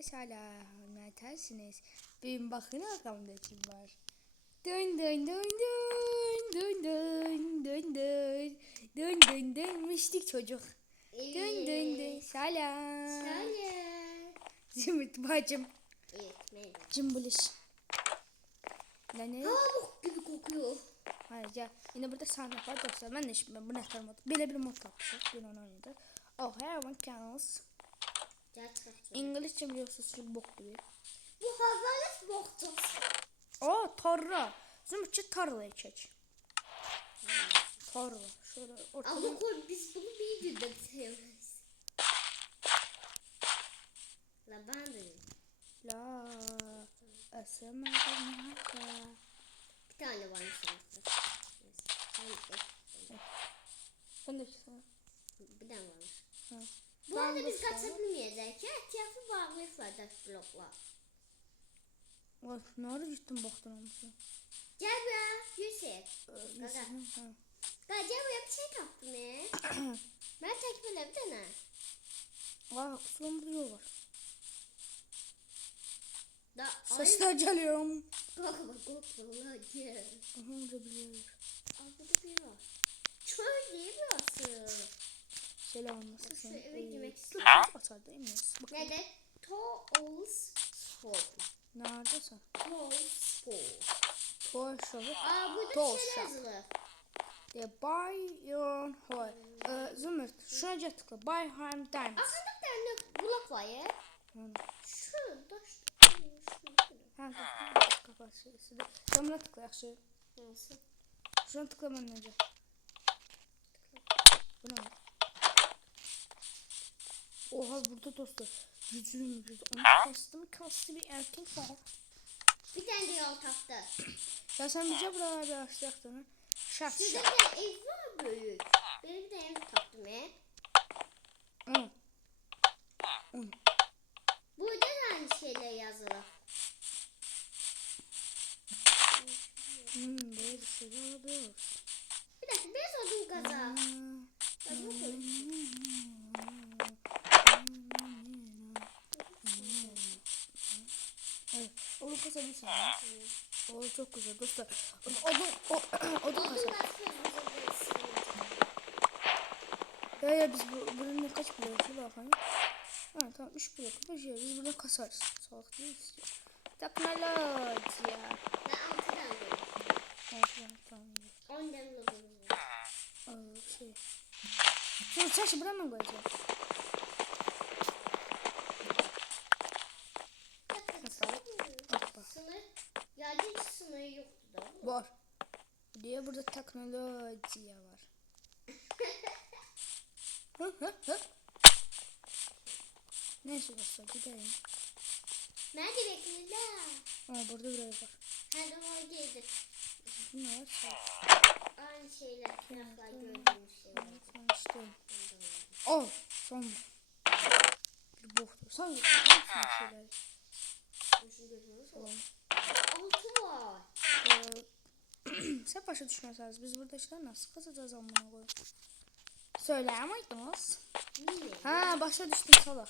Selam, tersiniz. Benim bakın arkamda kim var. Dön dön dön dön dön dön dön dön dön dön dön mistik çocuk. Dön dön dön selam. Selam. Zümrüt bacım. Evet, merhaba. Cımbılış. Ne? Pamuk gibi kokuyor. Hayır ya yine burada sandık var dostlar. Ben de şimdi bu ne mod. Böyle bir mod tapmışım. Ben onu oynadım. Oh Heaven Canals. İngilizce biliyorsunuz ki bok gibi. Bu havalet boktu. O tarla. Zümrütçü tarlayı çek. Tarla. Şöyle ortada. Ama biz bunu bir videoda severiz. La ben de. La asamadım hatta. Bir tane varmış sanırsa. Sen de sana. Bir tane varmış. Ha. Bu arada biz kaçabilmeyeceğiz. Etrafı bağlayıflar da blokla. Bak nerede gittin baktın olmuşsun. Gel buraya. Yusuf. Gaga. Gaga gel buraya bir şey taptım ya. Ben takip edelim bir tane. Aa kutulan bir yol var. Sesler geliyorum. Korkma gel. Aha orada bir yer var. Burada bir var. Çöl değil burası. Selam nasılsın? Şu eve girmek istiyorum. Atar değil miyiz? Neden? Toals Spor. Neredesin? Toals Spor. Torşalı. Aa burada Toğuşa. bir şey yazılı. De buy your home. Zümrüt şuna tıkla. Buy home diamonds. Aha bir tane blok var ya. Yani. Şurada. Ha kapat şeysi de. Sen buna tıkla yaxşı. Nasıl? Şuna tıkla ben önce. Bu ne? Oha burada dostlar. Gücüm. Onu kastı bir erkek var. Bir tane de yol taktı. Ya sen bize buralara bir açacaktın. Şat Şurada şat. da ev var büyük. Benim bir de ev taktım ya. Burada da aynı şeyler yazılı. Böyle bir şeyler oluyor. Bir dakika ben oldum gaza. Gazımı koydum. Evet, onu kasabilirsin. O çok güzel dostlar. Odun kasar. Ya biz buranın kaç blok şöyle bakayım. Ha tamam 3 blok. Biz burada kasarız. Salak değiliz ya. Teknoloji ya. Ben 6'dan Tamam tamam. 10'dan buldum. Şey. Şimdi çarşı buranın mı koyacağız? Sınır, yani hiç sınırı yoktu da. Var. Diye burada teknoloji var. Neyse dostlar gidelim. Nerede bekliyorlar? Burada bir ev var. Hadi oraya geldik. Ne var? Aynı şeyler, taraflar gördüğümüz şeyler. İşte. Son. Bir boktur. Son şeyler. Altı var. Sen başa düşmezseniz biz burada işler nasıl kazacağız amına koyayım? Söyleyemeydiniz. Niye? Ha başa düştüm salak.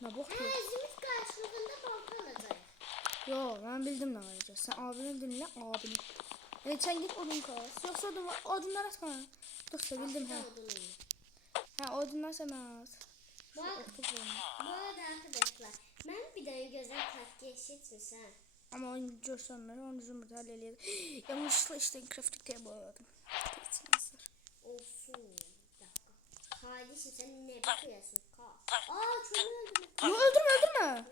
Ne bok Ha, yok. zümrüt karşılığında balta alacak. Yo ben bildim ne olacak. Sen abini dinle abini. Sen git odun kas. Yoksa odunlar at bana. Dostlar bildim ha. Ha odunlar sen at. Bu arada arkadaşlar ben bir tane gözden tatlı eşitmiş ha. Ama onu görsünler onu zümrüt halleyelim. Yanlışlıkla işte crafting table boyadım. Olsun. Bir dakika. Kardeşim sen ne bakıyorsun? Aa çocuğu öldürme. Yo öldürme.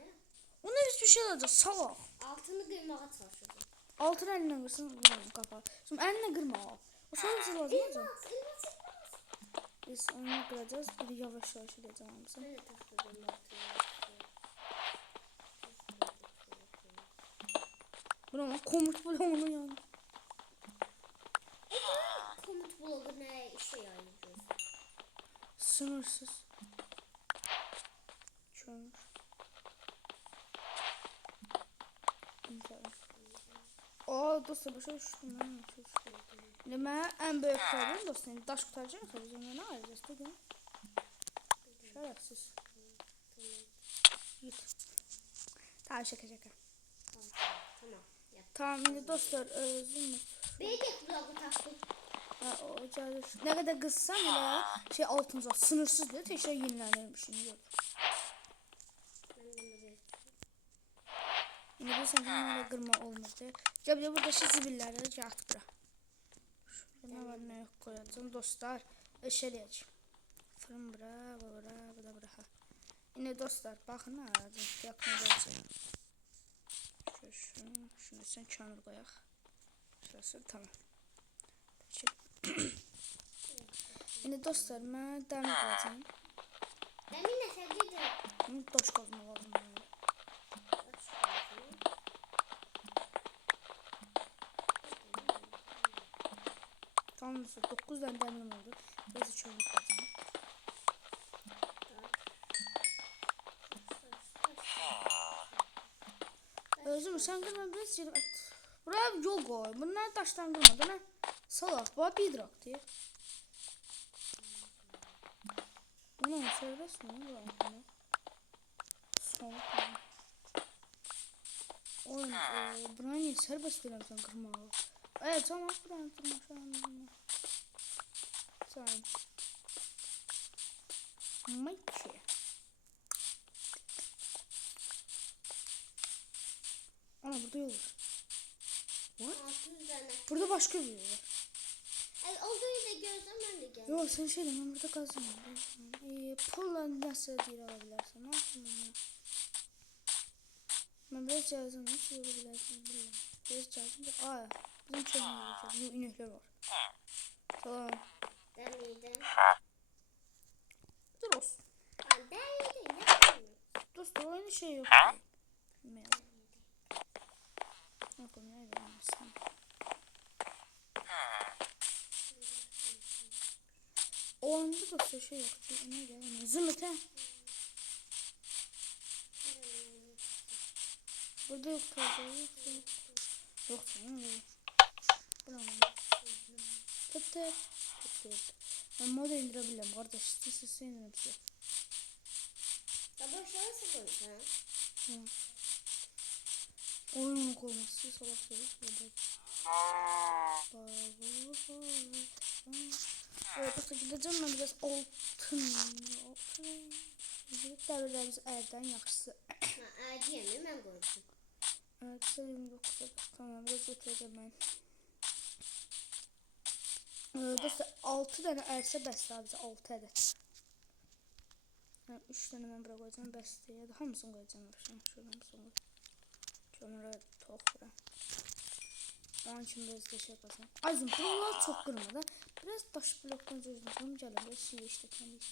Ona hiçbir şey alacağız salak. Altını kırmaya çalışıyordum. Altın eline kırsın kapalı. Şimdi eline kırma o. O sana bir şey lazım olacak. İlmaz. Biz onu kıracağız. Bir yavaş yavaş edeceğim bizim. Ben de taktırdım altını. Bu ne lan? Komut bloğunu yani. Komut blogu ne işe yarıyor? Sınırsız. Kömür. İnternet. Dostlar başa düştüm lan. Mən ən böyük problem dostum. Daş qutaracaq mı? Biz ona ayıracağız bugün. Şərəfsiz. Git. Tamam şaka. Tamam. Yap. Tamam indi dostlar özüm. Bir de kulağı taktım. O gəlir. Nə qədər qızsam elə şey altınca sınırsızdır. Təkrar yenilənirmişim. Yox. İndi bilirsən ki, mənə qırma olmurdu. Gəl burada şu zibilləri at bura. Şurada nə var, nə yox qoyacağım dostlar. Eşələyək. Fırın bura. İndi dostlar, baxın ha, yakınlaşın. Şunu sen kənar qoyaq. Şurası tamam. İndi dostlar, mən dəmir qoyacağım. Dəmir nə səbəbdir? Daş qazma lazım mənə. Tamam dostlar, 9 dənə dəmirim oldu. Biraz çömür qoyacağım. Özüm sen qırma biraz yer at. Buraya yol qoy. Bunlar daşdan qırma. Dənə salaq. Bu bidrak deyir. Bunu sərbəst mi? Salaq. Oyun, buranı sərbəst eləmsən qırmağı. Tamam, buranı qırma. Tamam. Mıçı. Ana burada yol var. Burada başka bir yol var. Olduğu yerde görsem ben de geldim. Yok sen şey deme, ben burada kazdım. Pulla nasıl değil alabilirsin? Ne yapayım? Ben biraz cihazım nasıl olabilirsin bilmiyorum. Biraz cihazım da... Bizim çözümümüz var. Bu inekler var. Tamam. Demiydi. Dur olsun. Demiydi. Yapamıyorum. Dostlar aynı şey yok. Bilmiyorum. Ne yapalım ya? O anda dostlar şey yok. Ne geldi? Zımıt ha. Burada yok tarzı. Yok canım. Tıp. Ben moda indirebilirim kardeş. Siz indirim size. Ya boş nasıl koyacaksın? Oyunun olması salak değil. Evet dostlar gideceğim ben biraz altın. Dəvirlərimiz əldən yaxşısı. Ədiyemi mən qoydum. Evet sevim yoksa tamam biraz götüreceğim ben. Dostlar 6 tane ərsə bəsdir bizə 6 ədəd. 3 tane mən bura qoyacağım bəsdir ya da hamısını qoyacağım. Şuradan hamısını qoyacağım. Kömürə tox bura. Onun için biraz da şey yapasın. Azim buralar çok kırmadan biraz taş bloktan çözüm gəlin biraz suyu işletmeliyiz.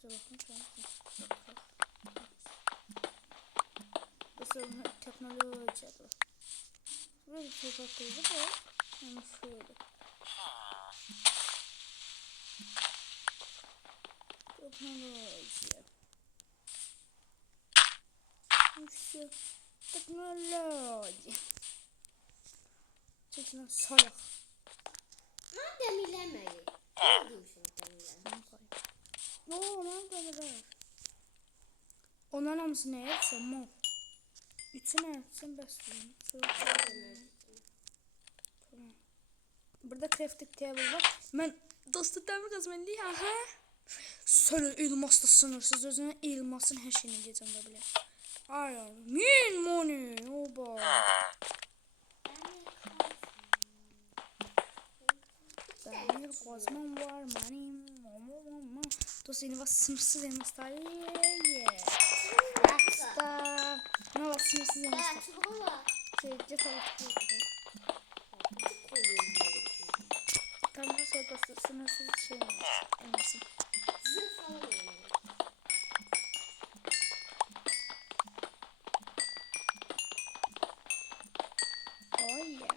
Şurada bakın şu an. Mesela teknoloji bu. Böyle toprak koydu da yani şöyle. Teknoloji. İşte teknoloji. Çeksin salak. Ben demirlemeyi. Ne diyorsun demirlemeyi? Oo ne kadar. Onların hamısı ne yapsam mal. Üçünü yapsam bəsdir. Tamam. Burada crafting table var. Ben dostu dəmir qazmalıyım ha. Sonra elmas da sınırsız özünə elmasın hər şeyini geçən də bilər. Iron, min money, oba. Demir kazmam var, money. Dostu yine var sınırsız elmaslar. Rockstar. Ne var sınırsız elmaslar. Get alak. Tamam sonra dostu sınırsız şey var. Elmasın. Zırh falan oynayalım. Oh yeah.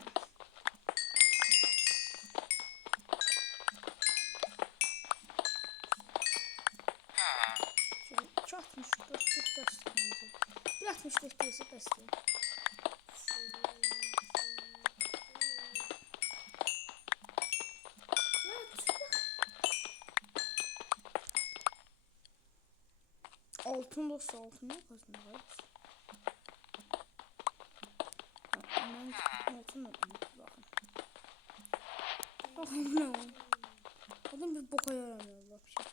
Şöyle 64 bir 64 diyorsa besliyor. altın dostlar, altın ne kazandı var? Hemen altın da bakın. Bakın ne o? Adam bir boka yaramıyor bak şey.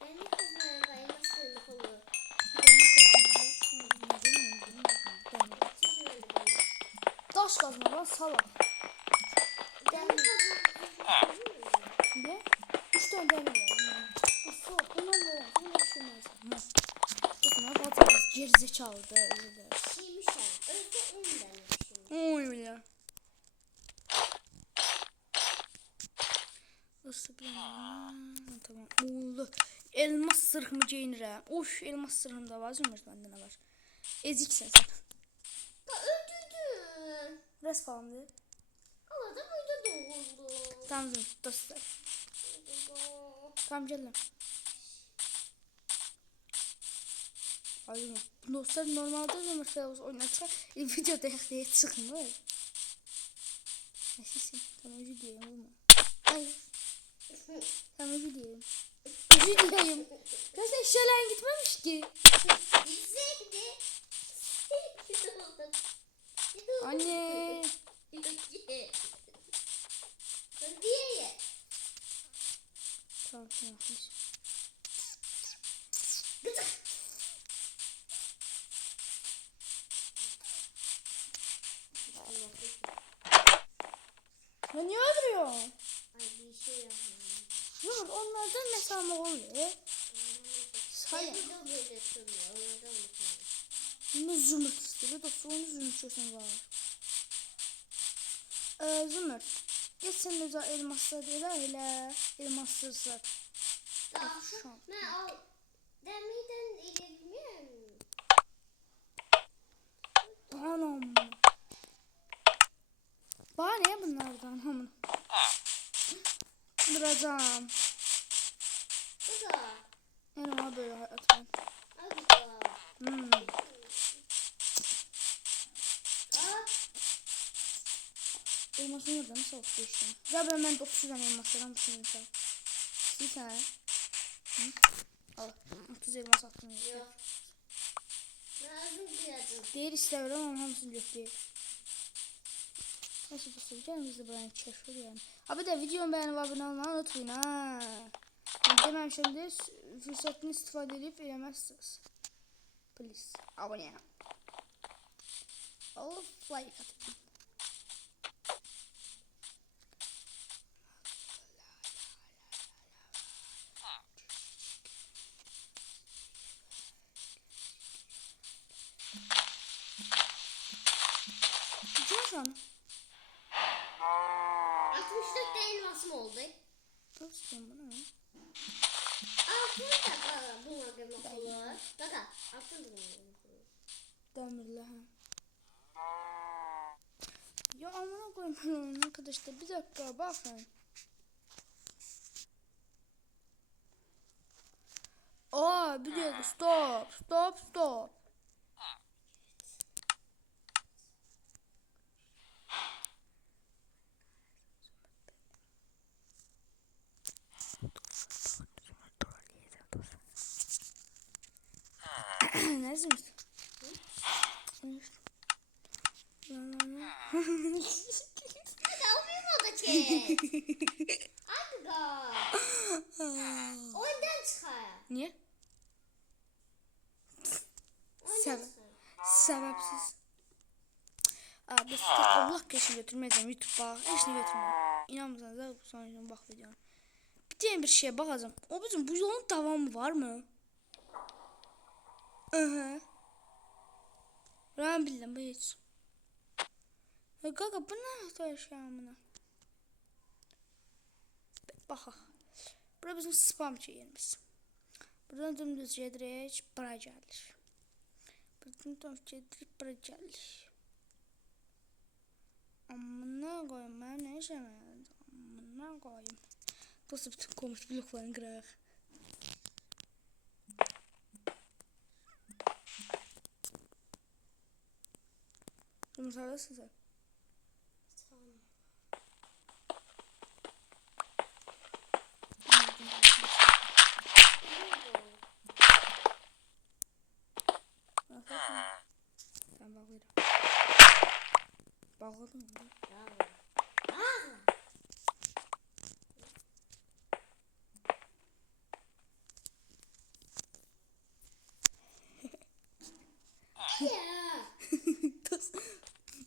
Ben ne kızım kaymasın kolu. Daş kazma lan salak. Demir kazan. Ne? 3 tane demir var. Salak bundan da var. Bunu da düşünmez. Bakın abi atacağız. Gerizekalı da öyle. Şeymiş yani. Özde 10 demişim. Oy bile. Tamam. Oldu. Elmas sırhımı giyinirəm. Uf, elmas sırhım da var. Zümrüt bende ne var? Eziksən sən. Da öldürdü. Res falan değil. Adam öyle doğuldu. Tamam Zümrüt dostlar. Tamam gel lan. Ay Zümrüt. Dostlar normalde Zümrüt Feroz oynatsa videoda yaxdaya çıxmır. Nəsisin? Tamam özür dileyim olma. Hayır. Tamam özür dileyim. Özür dileyim. Ya sen eşyaların gitmemiş ki. Güzeldi. Anne. Diye. Tamam tamam. Ya niye öldürüyorsun? Ay bir şey yapıyorum. Yok onlardan mesela oluyor. Sayın. Bir de böyle soruyor. Onlardan mı soruyor? Ne zümrüt istiyor da sonra zümrüt çözüm var. Zümrüt. Geç sen özel elmaslar değil öyle. Elmaslar sat. Daha ben al. Demirden edebilmiyorum. Anam. Bana ne bunlardan hamın? Duracağım. Bu da. Yani ona böyle atmam. Abi da. Elmasın yurda nasıl oldu işte? Ya ben 9 tane elmaslardan düşünüyorum. Bir tane. Al. 30 elmas attım. Yok. Lazım diyordum. Değer istemiyorum ama hamısını yok değil. Neyse dostlar gelin biz de buraya keşfet yani. Abi de videomu beğenip abone olmayı unutmayın ha. Dememişim de fırsatını istifade edip eləmezsiniz. Please abone ol. Like atın. Can 60'lık da elmasım oldu. dostum bana. Altın da buna demek olur. Baka altın da demek olur. Demirli ha. Ya amına koyayım ben oyunu arkadaşlar. Bir dakika bakın. Aa bir dakika stop. Neredesin? Hadi almayayım o da ki. Hadi ga. Oyundan çıkar. Niye? Oyundan çıkar. Sebepsiz. Abi Allah kesin götürmeyeceğim YouTube'a. Hiç ne götürmeyeceğim. İnanmıyorsanız da sonra bak videoya. Bir tane bir şeye bakacağım. O bizim bu yolun devamı var mı? Ben bildim bu hiç. Ya kanka bu ne yaşamına? Bak. Burada bizim spam yerimiz. Buradan dümdüz gedirək, bura gəlir. Buradan dümdüz gedirək, bura gəlir. Amına koyayım ben ne işlemeyeceğim? Amına koyayım. Dostum bütün komut bloklarını kıraq. Yumurtadasın sen. Ağladın mı? Ya.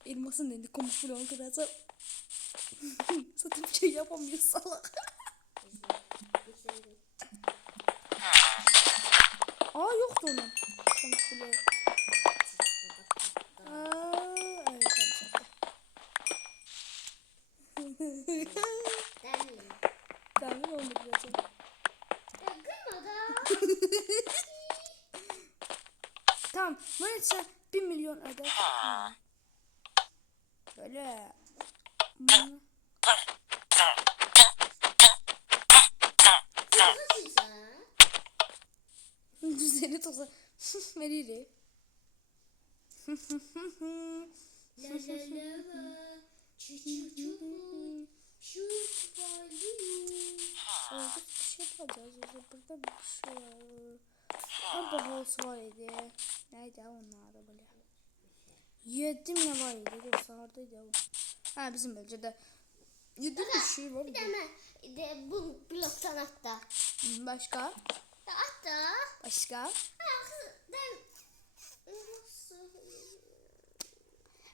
Elmasın elinde kamuflaj kırarsa zaten bir şey yapamıyor salak. Aa yoktu onun. Kamuflaj. Aa evet Demir. tamam onu kıracağım. Kırma da. Tamam bunun için 1 milyon öder. Böyle. Bunu- Düzeni toza veririk. La la la la. Çu çu çu. Şu valiyum. Orada bir şey yapacağız. Burada bir şey var. Ama house var idi. Neydi onlar da böyle. 7 mi var idi? Dur sağırdaydı ya bu. Ha bizim bölgede 7 bir şey var. Bir de bu bloktan hatta. Başka? Hatta. Başka?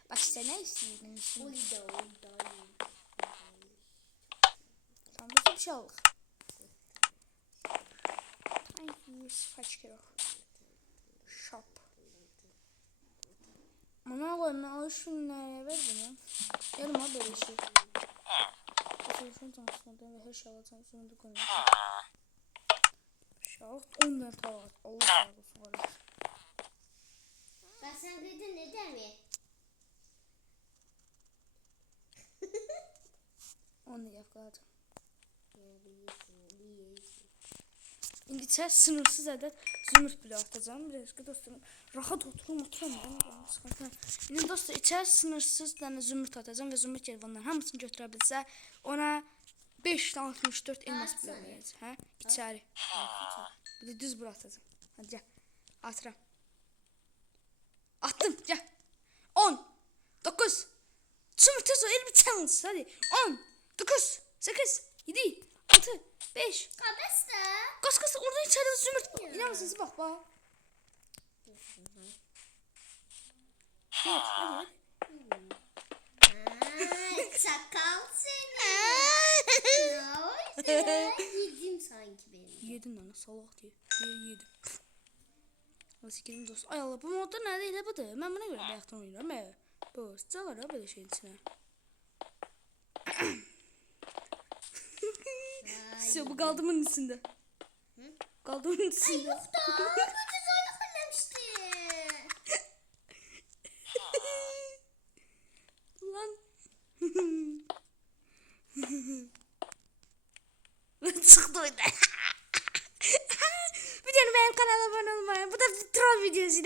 Başka ne istedin? Tam bir şey aldık. Ay, kaç kilo? Shop. Bana koyma alışverişine verdim ya. Yarım ha böyle şey. Alışverişin tanışmadan ve her şey alacağım sonunda koyuyorum. Şahıt 10 tane tavuk. Allah razı olsun. Ben sen dedin ne demek? Onu yakaladım. İndi içeri sınırsız adet zümrüt bile atacağım. Biraz dostum rahat oturun oturamıyorum. İndi dostum içeri sınırsız tane zümrüt atacağım ve zümrüt gelvanların hamısını götürə bilsə ona 564 elmas bile verəcəm. Hə? İçeri. Bir de düz bura atacağım. Hadi gel. Atıram. Attım gel. 10 9 zümrüt tez ol elimi challenge hadi. 10 9 8 7 6 5 Kabesta. Kaç orada içeride zümrüt. İnan mısınız bak bak. Evet hadi. Çakal seni. Ne oldu? Yedim sanki benim. Yedin lan salak diye. Yedim. Nasıl gidelim dost. Ay Allah bu modda neredeydi bu da. Ben buna göre bayaktan oynuyorum. Bu sıcalar ha böyle şeyin içine. İşte bu kaldı bunun içinde. Kaldı bunun içinde. Yok da. Kötü zorluk önlemişti. Lan. Çıktı oyundan. Bir tane benim kanalıma abone olmayı. Bu da bir troll videosu.